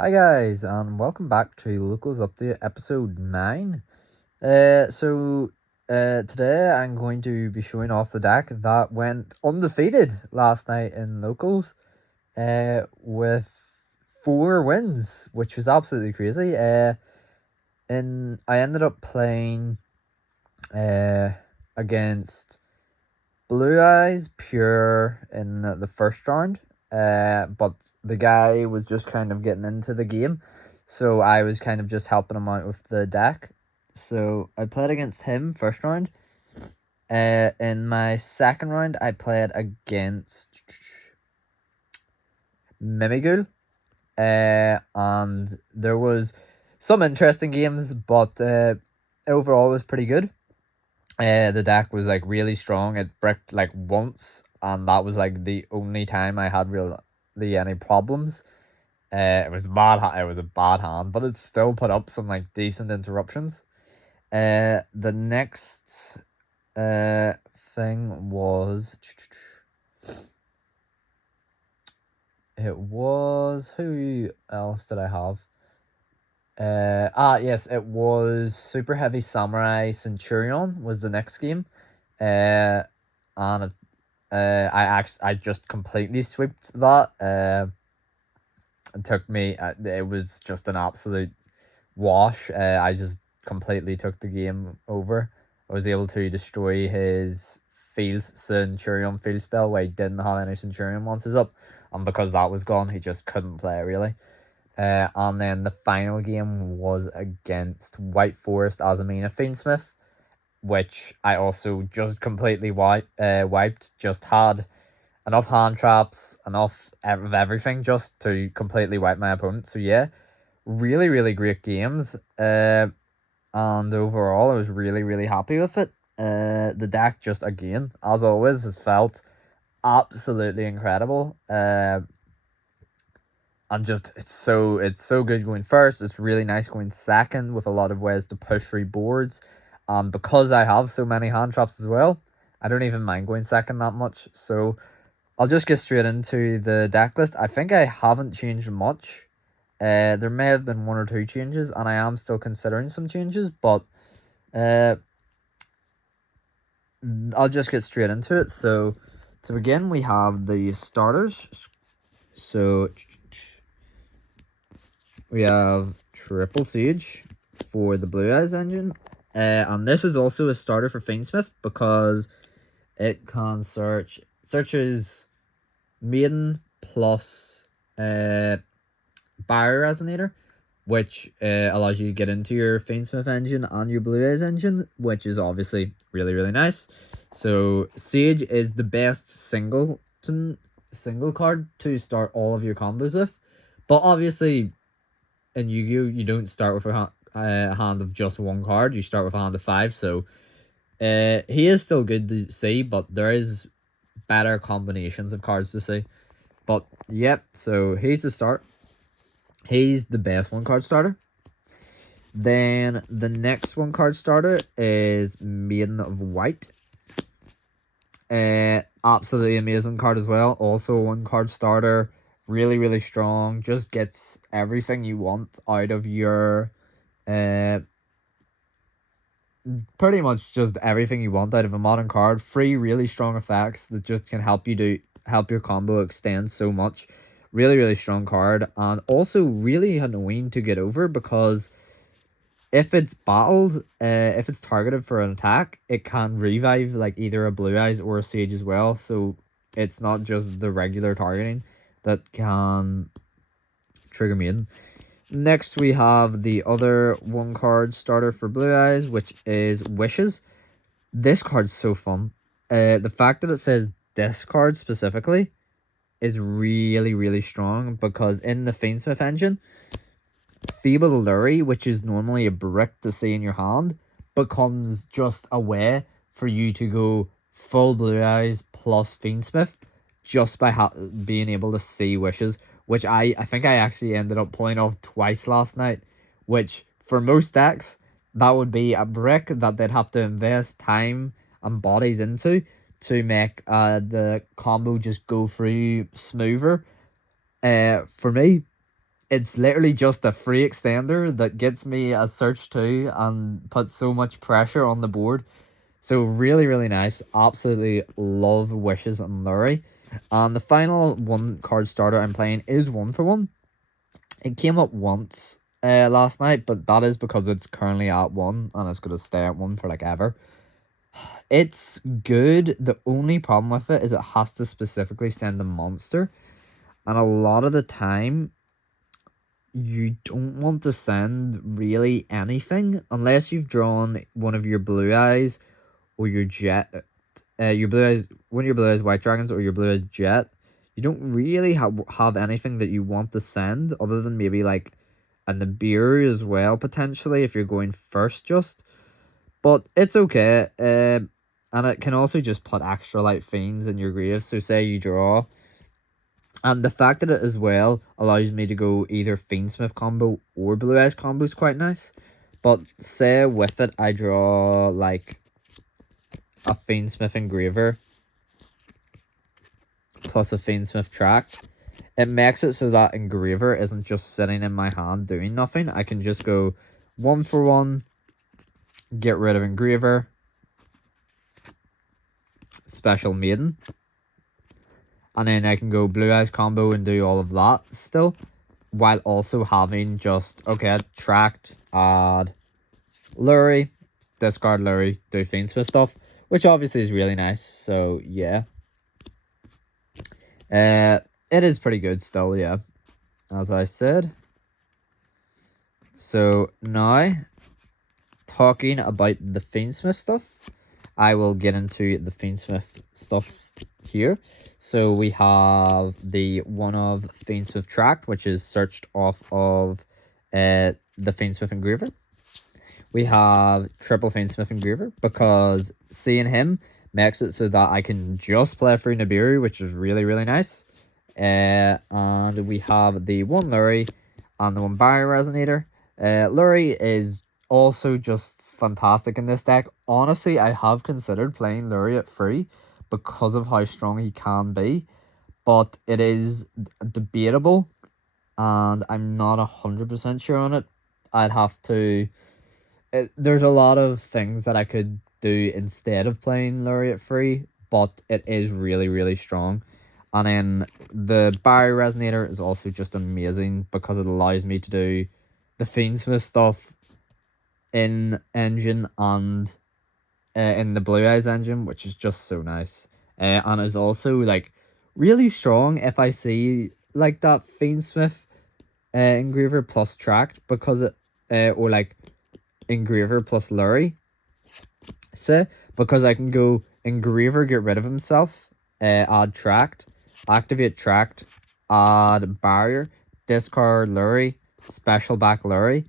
Hi guys, and welcome back to Locals Update episode 9. Today I'm going to be showing off the deck that went undefeated last night in Locals with 4 wins, which was absolutely crazy. And I ended up playing against Blue Eyes Pure in the first round, but the guy was just kind of getting into the game, so I was kind of just helping him out with the deck. So I played against him first round. In my second round, I played against Mimigul, and there was some interesting games, but overall it was pretty good. The deck was like really strong. It bricked like once, and that was like the only time I had really any problems. It was bad. It was a bad hand, but it still put up some like decent interruptions. The next thing was who else did I have? Yes, it was Super Heavy Samurai Centurion was the next game. And I just completely swept that. It took me. It was just an absolute wash. I just completely took the game over. I was able to destroy his Centurion field spell where he didn't have any Centurion monsters up, and because that was gone, he just couldn't play really. And then the final game was against White Forest as a fiendsmith, which I also just completely wiped. Just had enough hand traps, enough of everything just to completely wipe my opponent. So yeah, really, really great games. And overall, I was really, really happy with it. The deck just again, as always, has felt absolutely incredible. And just it's so good going first. It's really nice going second with a lot of ways to push through boards. Because I have so many hand traps as well, I don't even mind going second that much. So I'll just get straight into the deck list. I think I haven't changed much. There may have been 1 or 2 changes, and I am still considering some changes, but I'll just get straight into it. So to begin, we have the starters. So we have Triple Siege for the Blue Eyes engine. And this is also a starter for Fiendsmith because it can searches Maiden plus Barrier Resonator, which allows you to get into your Fiendsmith engine and your Blue Eyes engine, which is obviously really, really nice. So Sage is the best single card to start all of your combos with, but obviously in Yu-Gi-Oh you don't start with a hand of just 1 card. You start with a hand of 5. So he is still good to see, but there is better combinations of cards to see. But yep, so he's the start. He's the best 1 card starter. Then the next 1 card starter is Maiden of White. Absolutely amazing card as well. Also a 1 card starter. Really, really strong. Just gets everything you want out of your pretty much just everything you want out of a modern card. 3 really strong effects that just can help your combo extend so much. Really, really strong card, and also really annoying to get over because if it's battled, if it's targeted for an attack, it can revive like either a Blue Eyes or a Sage as well. So it's not just the regular targeting that can trigger Maiden. Next, we have the other 1 card starter for Blue Eyes, which is Wishes. This card's so fun. The fact that it says discard specifically is really, really strong because in the Fiendsmith engine, Feeble Lurie, which is normally a brick to see in your hand, becomes just a way for you to go full Blue Eyes plus Fiendsmith just by being able to see Wishes, which I think I actually ended up pulling off twice last night, which for most decks, that would be a brick that they'd have to invest time and bodies into to make the combo just go through smoother. For me, it's literally just a free extender that gets me a search 2 and puts so much pressure on the board. So really, really nice. Absolutely love Wishes and Lurie. And the final one card starter I'm playing is 1-for-1. It came up once last night, but that is because it's currently at 1 and it's going to stay at 1 for like ever. It's good. The only problem with it is it has to specifically send a monster. And a lot of the time, you don't want to send really anything unless you've drawn one of your blue eyes or your jet, your blue eyes, one of your blue eyes white dragons or your blue eyes jet. You don't really have anything that you want to send other than maybe like a Nibiru as well, potentially, if you're going first just. But it's okay. And it can also just put extra light fiends in your grave. So say you draw. And the fact that it as well allows me to go either fiendsmith combo or blue eyes combo is quite nice. But say with it I draw like a fiendsmith engraver plus a fiendsmith tract. It makes it so that engraver isn't just sitting in my hand doing nothing. I can just go 1-for-1, get rid of engraver, special maiden, and then I can go blue eyes combo and do all of that still, while also having just, okay, tract, add Lurie, discard Lurie, do fiendsmith stuff, which obviously is really nice. So yeah, it is pretty good still, yeah, as I said. So now, talking about the fiendsmith stuff, I will get into the fiendsmith stuff here. So we have the one of fiendsmith tract, which is searched off of the fiendsmith engraver. We have triple fiendsmith engraver because seeing him makes it so that I can just play through Nibiru, which is really, really nice. And we have the one Lurie and the one Barrier Resonator. Lurie is also just fantastic in this deck. Honestly, I have considered playing Lurie at 3 because of how strong he can be, but it is debatable, and I'm not 100% sure on it. I'd have to... there's a lot of things that I could do instead of playing Lurie at 3, but it is really, really strong. And then the Barrier Resonator is also just amazing because it allows me to do the fiendsmith stuff in engine and in the Blue Eyes engine, which is just so nice. And is also like really strong if I see like that fiendsmith engraver plus tract, because it or like engraver plus Lurie, say, because I can go engraver, get rid of himself, add tract, activate tract, add barrier, discard Lurie, special back Lurie,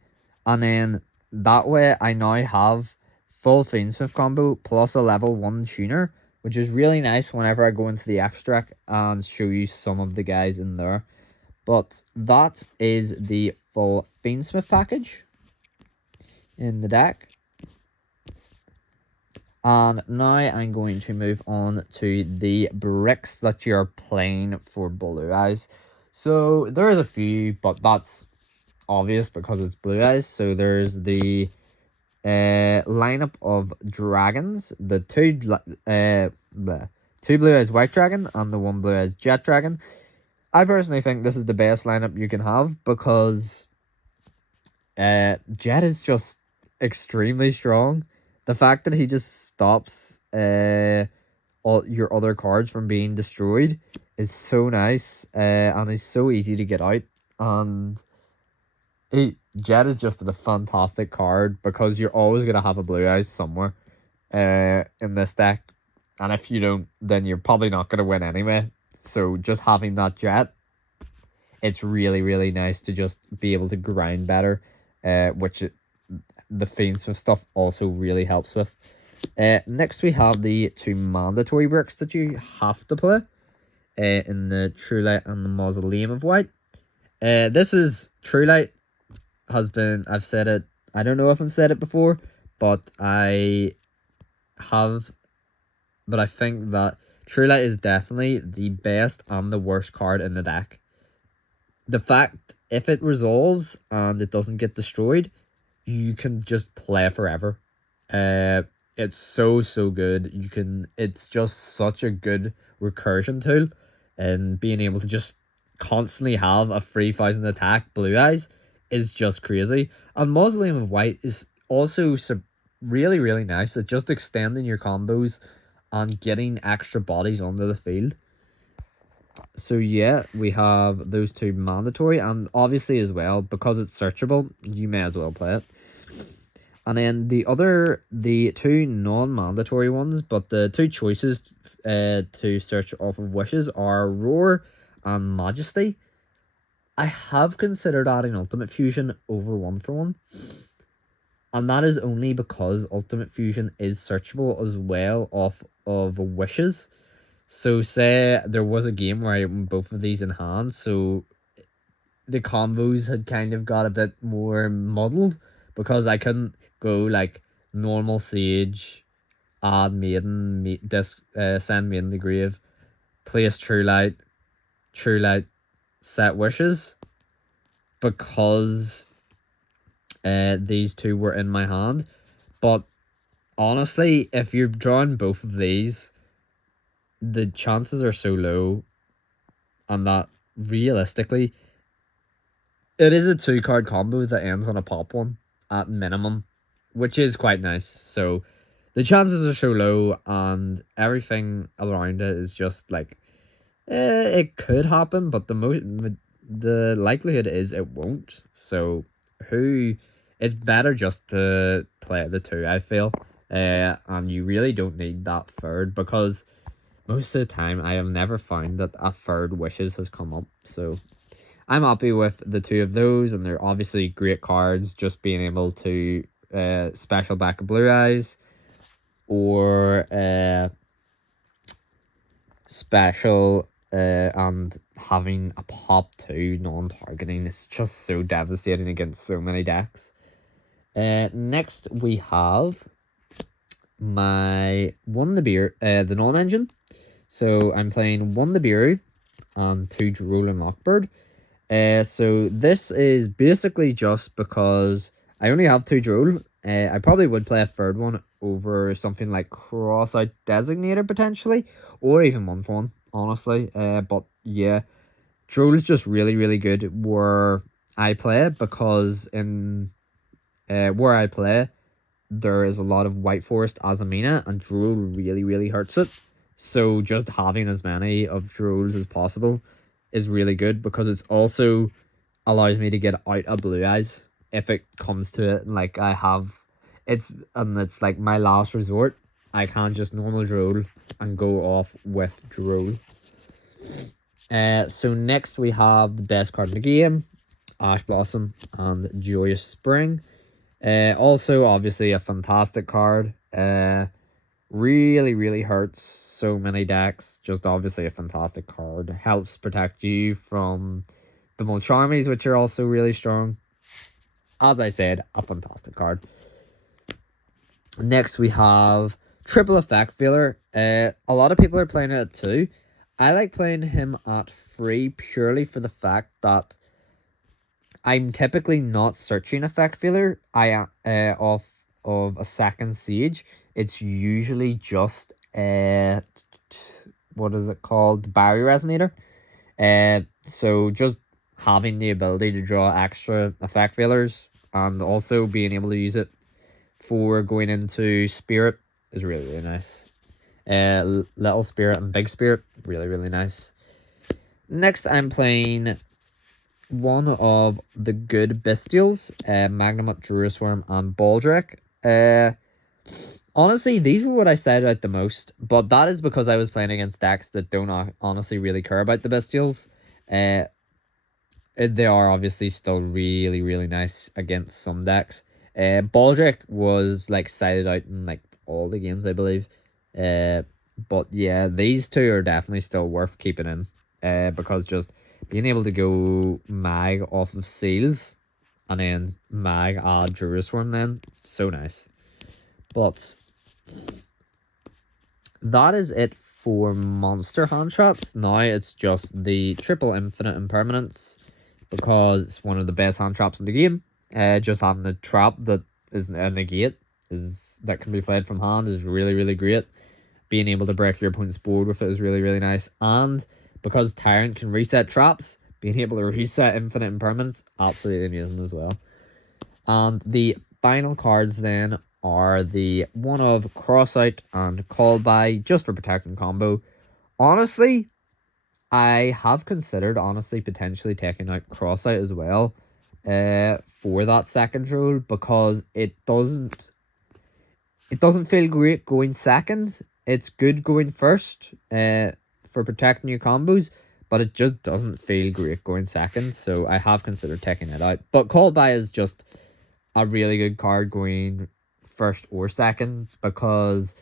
and then that way I now have full fiendsmith combo plus a level 1 tuner, which is really nice whenever I go into the extract and show you some of the guys in there. But that is the full fiendsmith package in the deck. And now I'm going to move on to the bricks that you're playing for Blue Eyes. So there is a few, but that's obvious because it's Blue Eyes. So there's the lineup of dragons, the two Blue Eyes White Dragon and the one Blue Eyes Jet Dragon. I personally think this is the best lineup you can have because Jet is just extremely strong. The fact that he just stops all your other cards from being destroyed is so nice, and he's so easy to get out. And Jet is just a fantastic card because you're always gonna have a Blue Eyes somewhere in this deck, and if you don't, then you're probably not gonna win anyway. So just having that Jet, it's really, really nice to just be able to grind better, which the fiendsmith stuff also really helps with. Next we have the two mandatory bricks that you have to play in the True Light and the Mausoleum of White. This is True Light has been, I've said it, I don't know if I've said it before, but I have, but I think that True Light is definitely the best and the worst card in the deck. the fact, if it resolves and it doesn't get destroyed, you can just play forever. Uh, it's so good. It's just such a good recursion tool, and being able to just constantly have a 3000 attack blue eyes is just crazy. And Mausoleum of White is also really nice at just extending your combos and getting extra bodies onto the field. So yeah, we have those two mandatory, and obviously as well, because it's searchable, you may as well play it. And then the two non-mandatory ones, but the two choices to search off of wishes are Roar and Majesty. I have considered adding Ultimate Fusion over 1-for-1. And that is only because Ultimate Fusion is searchable as well off of wishes. So say there was a game where I opened both of these in hand, so the combos had kind of got a bit more muddled because I couldn't go like normal Sage, add Maiden, send Maiden to grave, place True Light, set Wishes, because these two were in my hand. But honestly, if you're drawing both of these, the chances are so low, and that realistically, it is a 2-card combo that ends on a pop one at minimum, which is quite nice. So the chances are so low, and everything around it is just like, it could happen, but the likelihood is it won't. So it's better just to play the 2, I feel. And you really don't need that third, because most of the time I have never found that a third wishes has come up. So I'm happy with the 2 of those, and they're obviously great cards. Just being able to special back a blue eyes, or special and having a pop 2 non-targeting is just so devastating against so many decks. Next we have my the non-engine. So I'm playing 1 Nibiru and 2 Droll and Lockbird. So this is basically just because I only have 2 Droll. I probably would play a third one over something like Cross-Out Designator potentially, or even 1-for-1, honestly. But yeah, Droll is just really good where I play, because in where I play, there is a lot of White Forest as a mina, and Droll really hurts it. So just having as many of Drolls as possible is really good, because it's also allows me to get out of blue eyes if it comes to it. Like it's like my last resort. I can't just normal Droll and go off with Droll. So next we have the best card in the game, Ash Blossom and Joyous Spring. Also obviously a fantastic card. Really hurts so many decks. Just obviously a fantastic card. Helps protect you from the Mulcharmies, which are also really strong. As I said, a fantastic card. Next we have Triple Effect Feeler. A lot of people are playing it at 2. I like playing him at 3 purely for the fact that I'm typically not searching Effect Feeler off of a second Sage. It's usually just what is it called? The Barrier Resonator. So just having the ability to draw extra Effect Feelers, and also being able to use it for going into Spirit is really nice. Little Spirit and Big Spirit, really nice. Next, I'm playing one of the good Bestials, Magnemite, Druisworm, and Baldric. Honestly, these were what I said out the most, but that is because I was playing against decks that don't honestly really care about the Bestials. They are obviously still really nice against some decks. Baldric was like sided out in like all the games, I believe. But yeah, these two are definitely still worth keeping in. Because just being able to go mag off of Seals and then mag add Jerusalem, then so nice. But that is it for monster hand traps. Now it's just the triple infinite impermanence, because it's one of the best hand traps in the game. Just having a trap that is a negate that can be played from hand is really, really great. Being able to break your opponent's board with it is really, really nice. And because Tyrant can reset traps, being able to reset infinite impermanence, absolutely amazing as well. And the final cards then are the one of Crossout and Call By, just for protecting combo. Honestly, I have considered potentially taking out Crossout as well for that second role, because it doesn't feel great going second. It's good going first for protecting your combos, but it just doesn't feel great going second. So I have considered taking it out. But Call By is just a really good card going first or second, because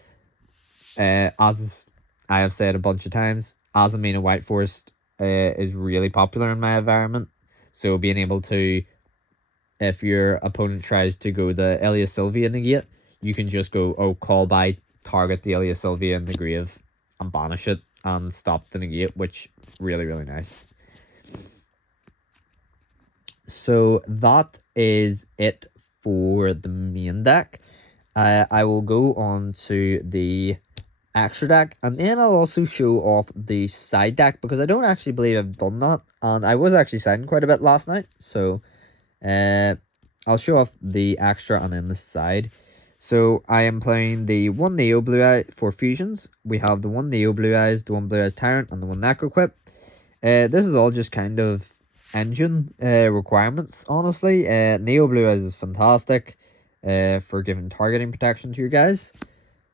as I have said a bunch of times, Azamina White Forest is really popular in my environment. So being able to, if your opponent tries to go the Elia Sylvia negate, you can just go, oh, Call By, target the Elia Sylvia in the grave and banish it and stop the negate, which really, really nice. So that is it for the main deck. I will go on to the extra deck, and then I'll also show off the side deck, because I don't actually believe I've done that, and I was actually siding quite a bit last night. So I'll show off the extra and then the side. So I am playing the one Neo Blue Eye for fusions. We have the one Neo Blue Eyes, the one Blue Eyes Tyrant, and the one Necroquip. This is all just kind of engine requirements, honestly. Neo Blue Eyes is fantastic for giving targeting protection to your guys.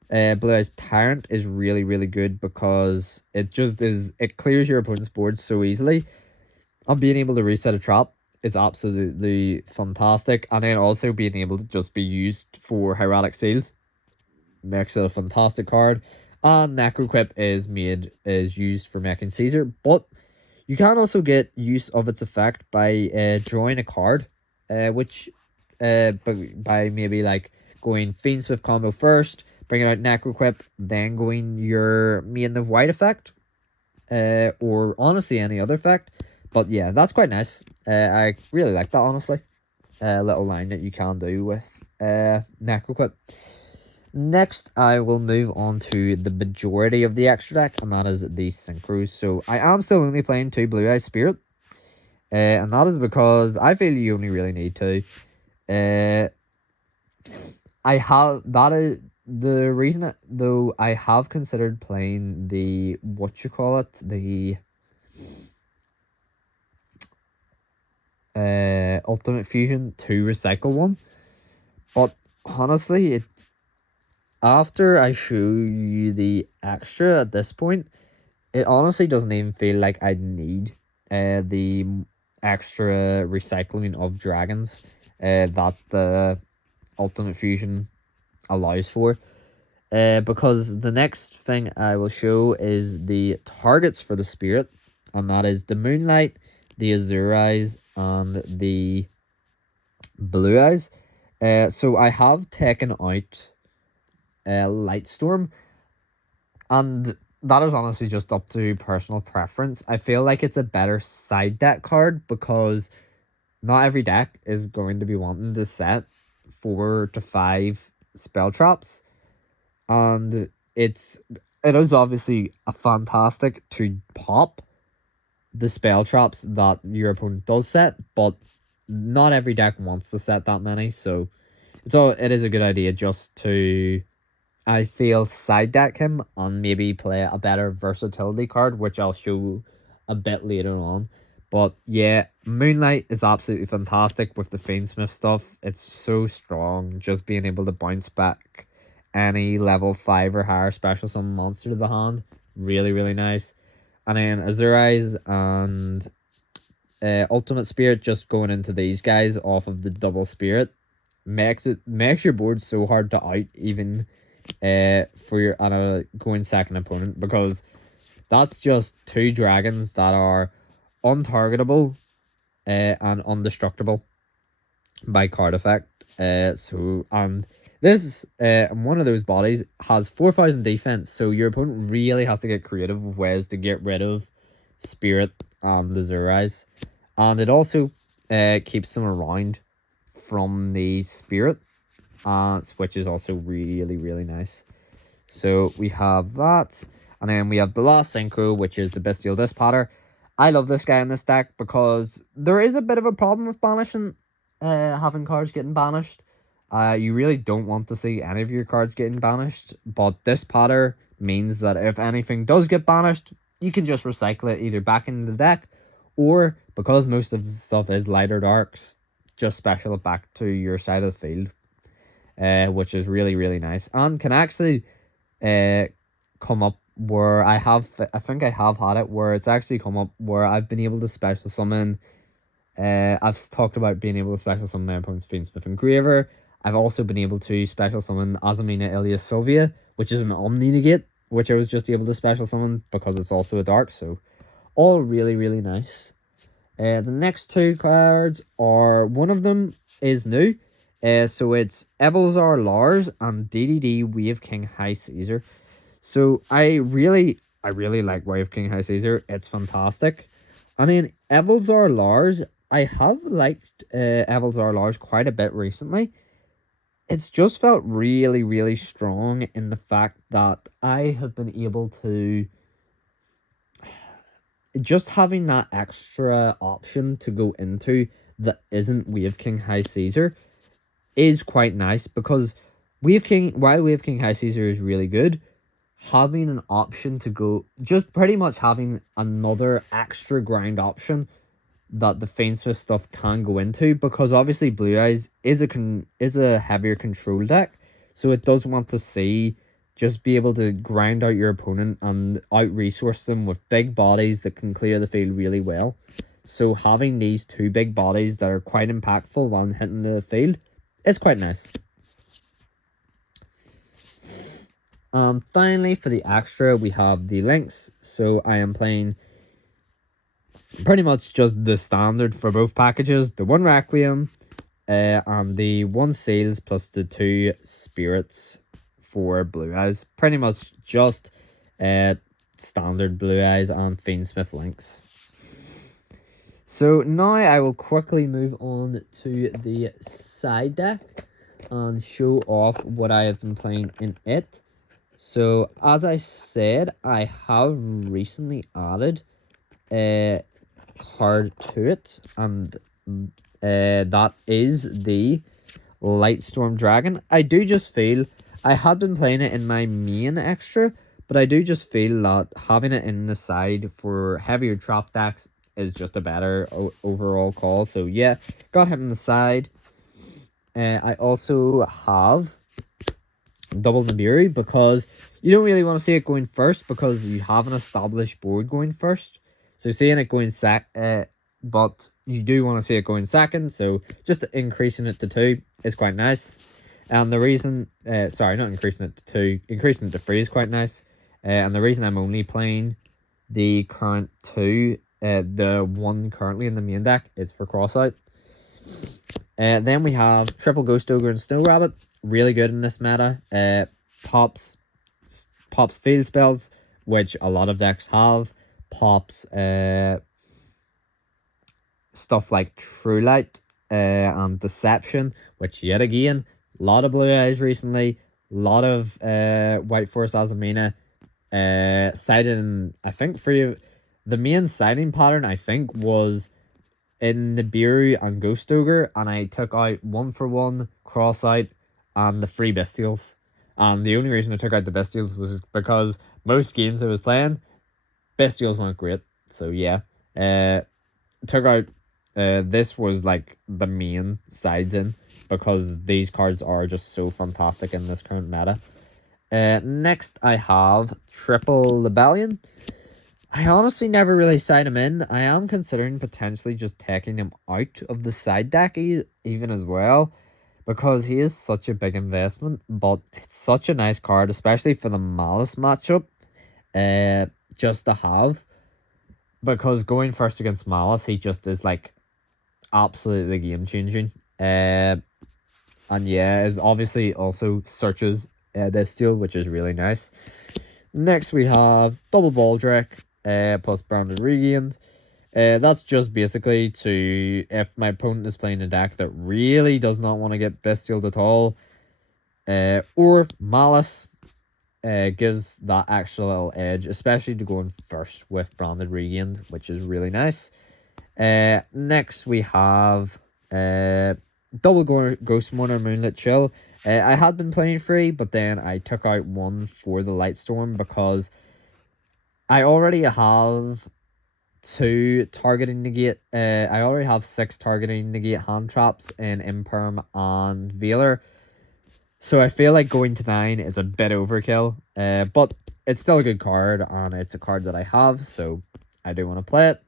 Blue Eyes Tyrant is really, really good because it clears your opponent's board so easily. And being able to reset a trap is absolutely fantastic. And then also being able to just be used for Hieratic Seals makes it a fantastic card. And Necroquip is used for making Caesar, but you can also get use of its effect by drawing a card, which by maybe like going fiendsmith combo first, bringing out Necroquip, then going your Maiden of White effect, or honestly any other effect. But yeah, that's quite nice. I really like that, honestly. Little line that you can do with Necroquip. Next, I will move on to the majority of the extra deck, and that is the Synchros. So I am still only playing 2 Blue Eye Spirit, and that is because I feel you only really need 2. I have, that is the reason, though, I have considered playing the, the Ultimate Fusion to recycle one. But honestly, after I show you the extra at this point, it honestly doesn't even feel like I need the extra recycling of dragons that the Ultimate Fusion allows for. Because the next thing I will show is the targets for the Spirit, and that is the Moonlight, the Azure Eyes, and the Blue Eyes. So I have taken out Lightstorm, and that is honestly just up to personal preference. I feel like it's a better side deck card, because not every deck is going to be wanting to set 4 to 5 spell traps, and it is obviously a fantastic to pop the spell traps that your opponent does set, but not every deck wants to set that many. So it is a good idea just to, I feel, side deck him and maybe play a better versatility card, which I'll show a bit later on. But yeah, Moonlight is absolutely fantastic with the Fiendsmith stuff. It's so strong, just being able to bounce back any level 5 or higher special summon monster to the hand. Really, really nice. And then Azure Eyes and Ultimate Spirit, just going into these guys off of the double Spirit, makes your board so hard to out, even for your going second opponent, because that's just 2 dragons that are untargetable and undestructible by card effect. And this one of those bodies has 4,000 defense, so your opponent really has to get creative with ways to get rid of Spirit and the Azure Eyes. And it also keeps them around from the spirit, which is also really, really nice. So we have that. And then we have the last synchro, which is the Bestial Dispatter. I love this guy in this deck because there is a bit of a problem with banishing, having cards getting banished. You really don't want to see any of your cards getting banished, but this patter means that if anything does get banished, you can just recycle it either back into the deck, or because most of the stuff is light or darks, just special it back to your side of the field, which is really, really nice, and can actually come up where I think I have had it where it's actually come up where I've been able to special summon. I've talked about being able to special summon my opponent's fiendsmith engraver. I've also been able to special summon Azamina Ilia Sylvia, which is an Omni Negate, which I was just able to special summon because it's also a dark, so all really, really nice. The next two cards are, one of them is new, so it's Evolzar Lars and DDD Wave King High Caesar. So I really like Wave King High Caesar. It's fantastic. And then Evolzar Lars, I have liked Evolzar Lars quite a bit recently. It's just felt really, really strong in the fact that I have been able to, just having that extra option to go into that isn't Wave King High Caesar is quite nice, because while Wave King High Caesar is really good, having an option to go, just pretty much having another extra grind option that the fiendsmith stuff can go into, because obviously Blue Eyes is a heavier control deck, so it does want to see just be able to grind out your opponent and out resource them with big bodies that can clear the field really well. So having these two big bodies that are quite impactful while hitting the field is quite nice. Finally, for the extra, we have the links. So I am playing pretty much just the standard for both packages, the 1 Requiem and the 1 Seals plus the 2 Spirits for Blue Eyes. Pretty much just standard Blue Eyes and fiendsmith links. So now I will quickly move on to the side deck and show off what I have been playing in it. So as I said, I have recently added a card to it, and that is the Lightstorm Dragon. I do just feel, I had been playing it in my main extra, but I do just feel that having it in the side for heavier trap decks is just a better overall call. So yeah, got him in the side. I also have double Nibiru, because you don't really want to see it going first because you have an established board going first. So seeing it going but you do want to see it going second, so just increasing it to 2 is quite nice. And the reason, sorry, not increasing it to 2, increasing it to 3 is quite nice. And the reason I'm only playing the current 2, the 1 currently in the main deck, is for crossout. Then we have triple Ghost Ogre and Snow Rabbit. Really good in this meta. Pops field spells, which a lot of decks have. Pops stuff like True Light and Deception, which yet again, a lot of Blue Eyes recently. A lot of White Forest Azamina sighted in, I think for you, the main sighting pattern I think was in Nibiru and Ghost Ogre, and I took out 1-for-1 Crossout and the 3 Bestials. And the only reason I took out the Bestials was because most games I was playing, Bestials weren't great. So yeah, took out, this was like the main sides in, because these cards are just so fantastic in this current meta. Next I have triple Rebellion. I honestly never really side him in. I am considering potentially just taking him out of the side deck even as well, because he is such a big investment, but it's such a nice card, especially for the Malice matchup, just to have, because going first against Malice, he just is like absolutely game changing. And yeah, is obviously also searches Bestial, which is really nice. Next we have double Baldric plus Branded Regained. That's just basically to, if my opponent is playing a deck that really does not want to get bestialed at all, or Malice, gives that extra little edge, especially to going first with Branded Regained, which is really nice. Next we have double Ghost Mourner Moonlit Chill. I had been playing free, but then I took out one for the Lightstorm because I already have 2 targeting negate. I already have 6 targeting negate hand traps in Imperm and Veiler. So I feel like going to 9 is a bit overkill. But it's still a good card, and it's a card that I have, so I do want to play it.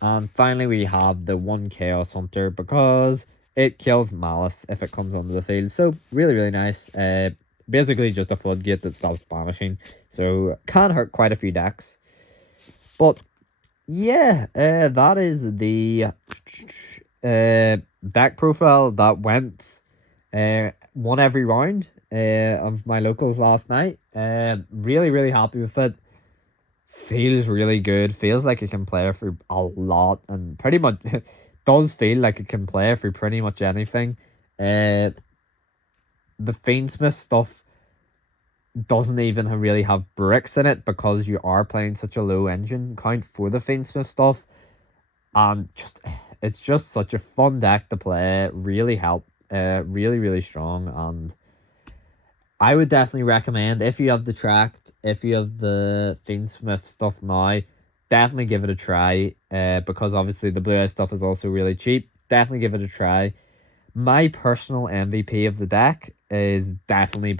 And finally, we have the 1 Chaos Hunter because it kills Malice if it comes onto the field. So really, really nice. Basically just a floodgate that stops banishing. So can hurt quite a few decks. But yeah, that is the deck profile that went won every round of my locals last night. Really, really happy with it. Feels really good. Feels like it can play for a lot, and pretty much does feel like it can play for pretty much anything. The fiendsmith stuff doesn't even really have bricks in it because you are playing such a low engine count for the fiendsmith stuff, and it's just such a fun deck to play. Really really strong, and I would definitely recommend, if you have the tracked, if you have the fiendsmith stuff now, definitely give it a try. Because obviously the blue eye stuff is also really cheap. Definitely give it a try. My personal MVP of the deck is definitely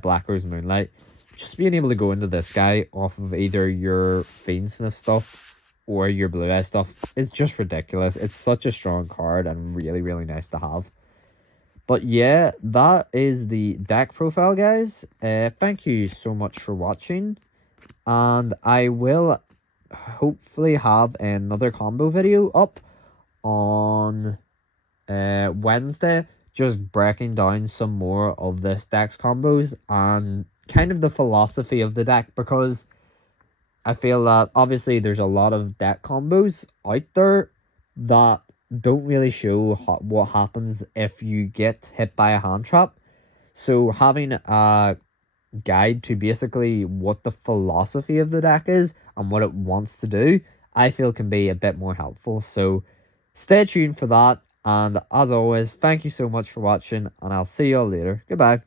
Black Rose Moonlight. Just being able to go into this guy off of either your fiendsmith stuff or your blue eye stuff is just ridiculous. It's such a strong card and really, really nice to have. But yeah, that is the deck profile, guys. Thank you so much for watching. And I will hopefully have another combo video up on Wednesday, just breaking down some more of this deck's combos and kind of the philosophy of the deck, because I feel that obviously there's a lot of deck combos out there that don't really show what happens if you get hit by a hand trap. So having a guide to basically what the philosophy of the deck is and what it wants to do, I feel can be a bit more helpful. So stay tuned for that. And as always, thank you so much for watching, and I'll see you all later. Goodbye.